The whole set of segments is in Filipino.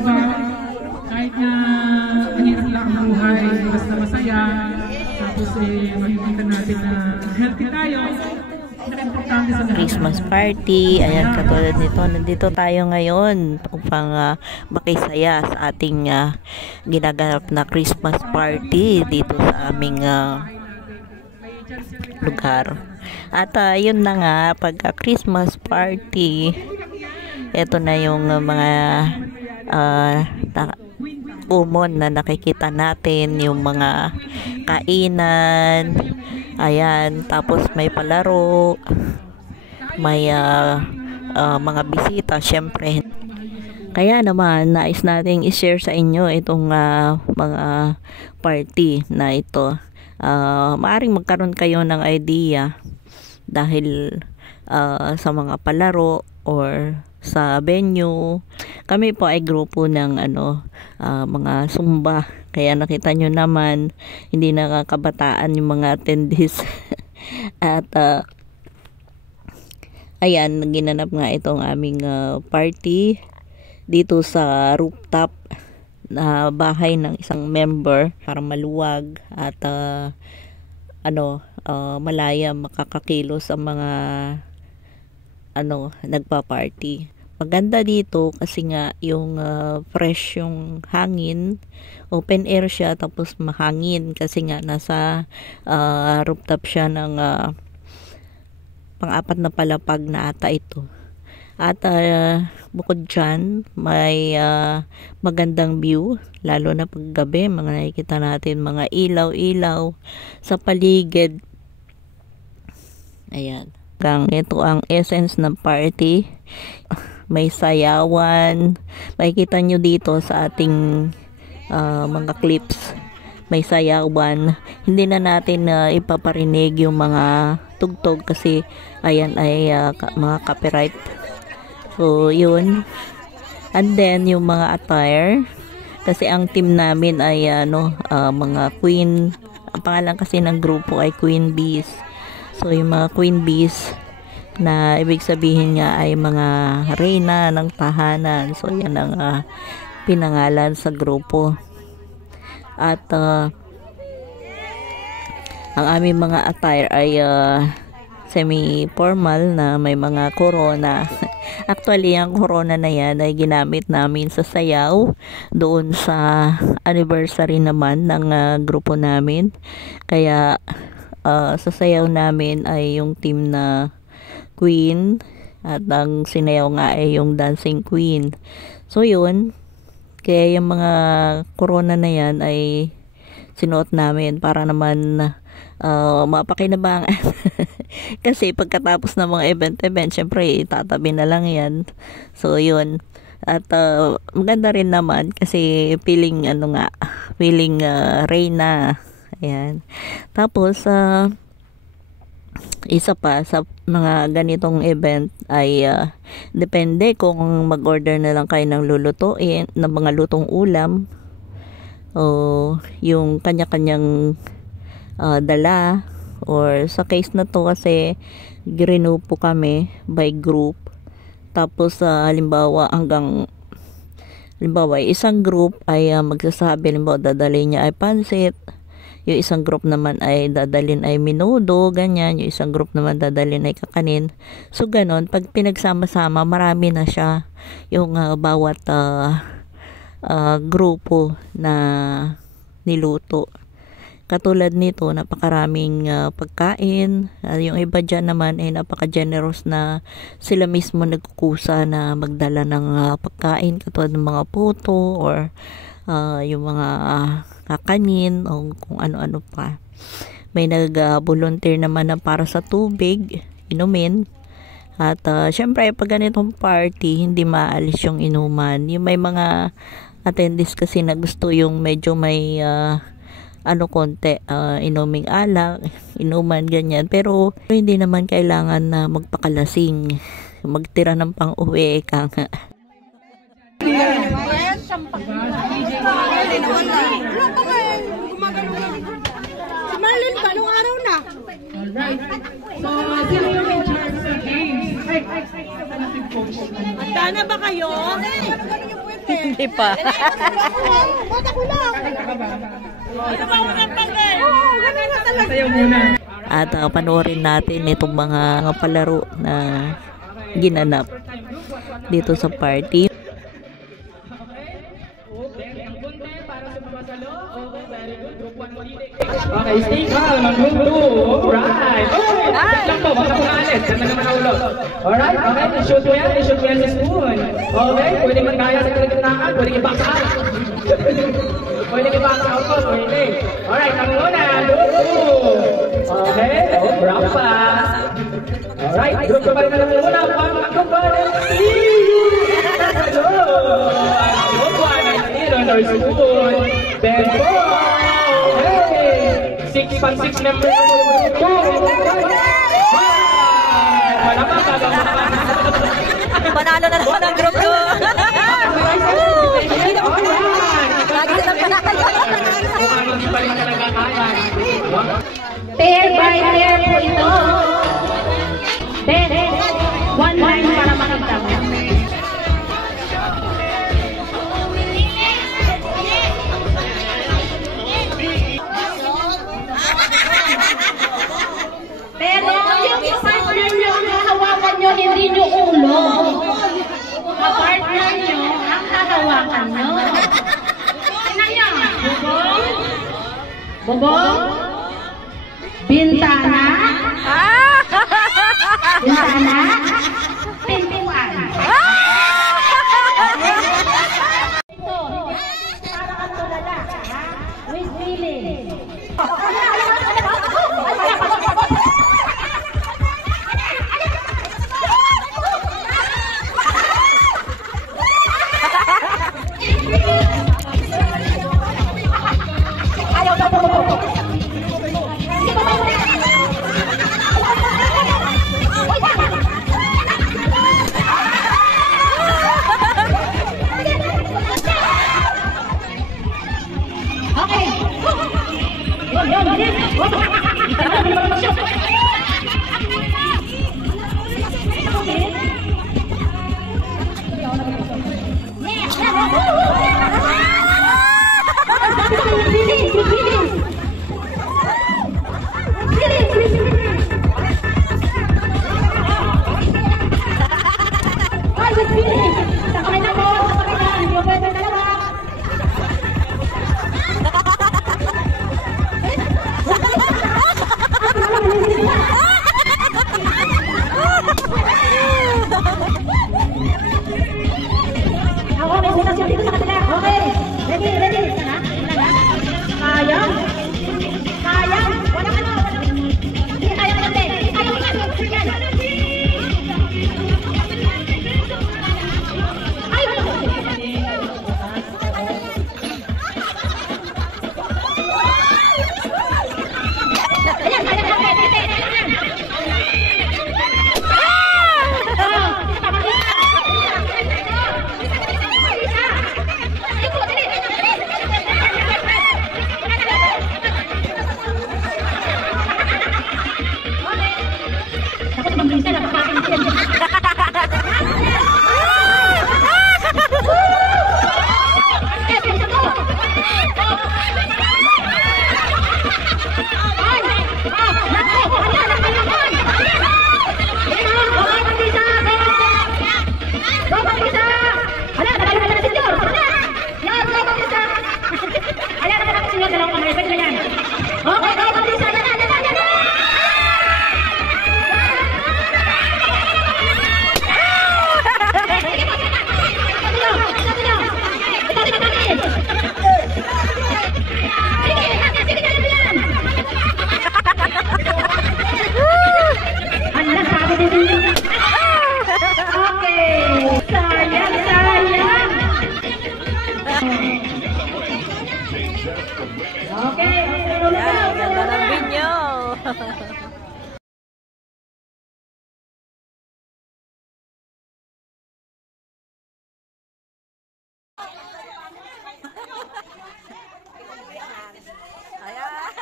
di ba? Kahit na mahirap lang ang buhay, basta masaya, tapos makikita natin na healthy tayo. Christmas party, ayan, katulad nito, nandito tayo ngayon upang makisaya sa ating ginaganap na Christmas party dito sa aming lugar. At yun na nga, pagka Christmas party, ito na yung mga common na nakikita natin, yung mga kainan, ayan, tapos may palaro, may mga bisita, syempre. Kaya naman, nais nating i-share sa inyo itong mga party na ito. Maaring magkaroon kayo ng idea dahil sa mga palaro or sa venue. Kami po ay grupo ng mga Zumba. Kaya nakita nyo naman, hindi nakakabataan yung mga attendees. At ayan, ginanap nga itong aming party dito sa rooftop na bahay ng isang member para maluwag at malaya makakakilos ang mga nagpa-party. Maganda dito kasi nga yung fresh yung hangin, open air siya, tapos mahangin kasi nga nasa rooftop siya ng pang-apat na palapag na ata ito. At bukod dyan, may magandang view, lalo na paggabi, mga nakikita natin mga ilaw-ilaw sa paligid. Ayan. Ito ang essence ng party. May sayawan. Makikita nyo dito sa ating mga clips. May sayawan. Hindi na natin ipaparinig yung mga tugtog kasi ayan ay mga copyright. So, yun. And then, yung mga attire. Kasi ang team namin ay mga queen. Ang pangalan kasi ng grupo ay Queen Bees. So, yung mga queen bees na ibig sabihin nga ay mga reyna ng tahanan. So, yan ang pinangalan sa grupo. At ang aming mga attire ay semi-formal na may mga corona. Actually, ang corona na yan ay ginamit namin sa sayaw doon sa anniversary naman ng grupo namin. Kaya sa sayaw namin ay yung team na queen at ang sinayaw nga ay yung dancing queen. So yun, kaya yung mga corona na yan ay sinuot namin para naman mapakinabangan. Kasi pagkatapos ng mga event, syempre tatabi na lang yan. So yun, at maganda rin naman kasi feeling reyna. Ayan. Tapos, isa pa sa mga ganitong event ay depende kung mag-order na lang kayo ng lulutuin, ng mga lutong ulam o yung kanya-kanyang dala, or sa case na to kasi grinupo kami by group. Tapos, halimbawa isang group ay magsasabi, halimbawa dadalhin niya ay pansit. Yung isang group naman ay dadalhin ay menudo, ganyan. Yung isang group naman dadalhin ay kakanin. So, ganon. Pag pinagsama-sama, marami na siya. Yung bawat grupo na niluto. Katulad nito, napakaraming pagkain. Yung iba dyan naman ay napaka-generous na sila mismo nagkukusa na magdala ng pagkain. Katulad ng mga puto or yung mga kakanin o kung ano-ano pa. May nag-volunteer naman na para sa tubig, inumin. At syempre, pag ganitong party, hindi maalis yung inuman. Yung may mga attendees kasi na gusto yung medyo may konti, inuming alak, inuman, ganyan. Pero hindi naman kailangan na magpakalasing, magtira ng pang-uwi, kanga. Marlin, balong araw na. Alright. So, sino yung in charge sa games? Handa na ba kayo? Hindi pa. Bata ko lang. Ito ba unang pagay? Oo, ganun nga talaga. Sayaw muna. At panoorin natin itong mga palaro na ginanap dito sa party. Okay, stay calm. Ang group 2. Alright. Okay, lang po. Baka pumalit. Saan na naman ang ulo? Alright, okay. I-shoot mo yan. I-shoot mo yan sa spoon. Okay, pwede magkaya sa kalagitnaan. Pwede i-back out. Pwede i-back out po. Pwede. Alright, ang una. Group 2. Okay, wrap pa. Alright, group 2 pa rin na lang muna. Ang ba ng hello. Group 1. Ang hero. There's spoon. Then 4. 6 number 2. Panalo na naman ang group 2. Lagi silang panalo. Pair by pair po ito. Then, one line para makita mo. Pero yung partner nyo ang hahawakan nyo, hindi nyo ulo. Partner nyo ang hahawakan nyo. Tingnan nyo. Bubong. Bubong. Bintana. Bintana. Pintuan. Ito, para kang tulala. With feeling.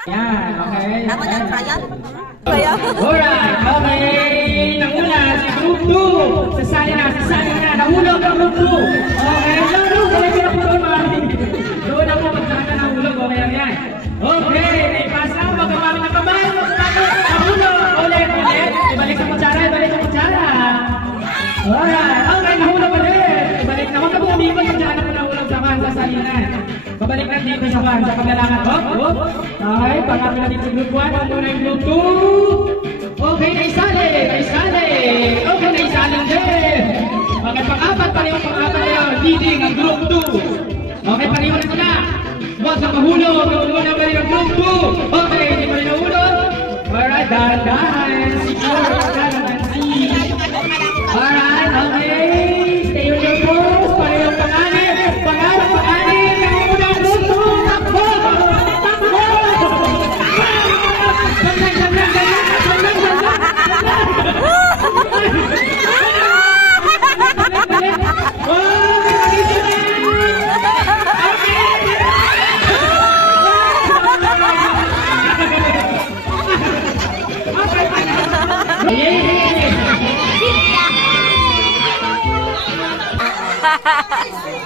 Yan, okay. Tama na, trial. Alright, okay. Nanguna si Group 2. Sasali na. Nahulog ang Group 2. Okay, Lolo, Alright, okay, nahulog ulit. Balik na, huwag ka bumibig pag nahanap mo nahulog sa kan, sa salinan. Babalik na dito sa kan, sa paglalangan. Okay, pangapin natin sa group 1, ang muna yung group 2. Okay, naisali. Okay, naisaling din. Okay, pang-apat pa yun, leading ang group 2. Okay, pareho na sila. Huwag sa mahulog, muna pa rin ang group 2. Okay, hindi pa rin nahulog. Alright, dahan-dahan. Alright, okay. Stay on your course. Parehong panganin. Panganin. Nangunang group 2. Takbo!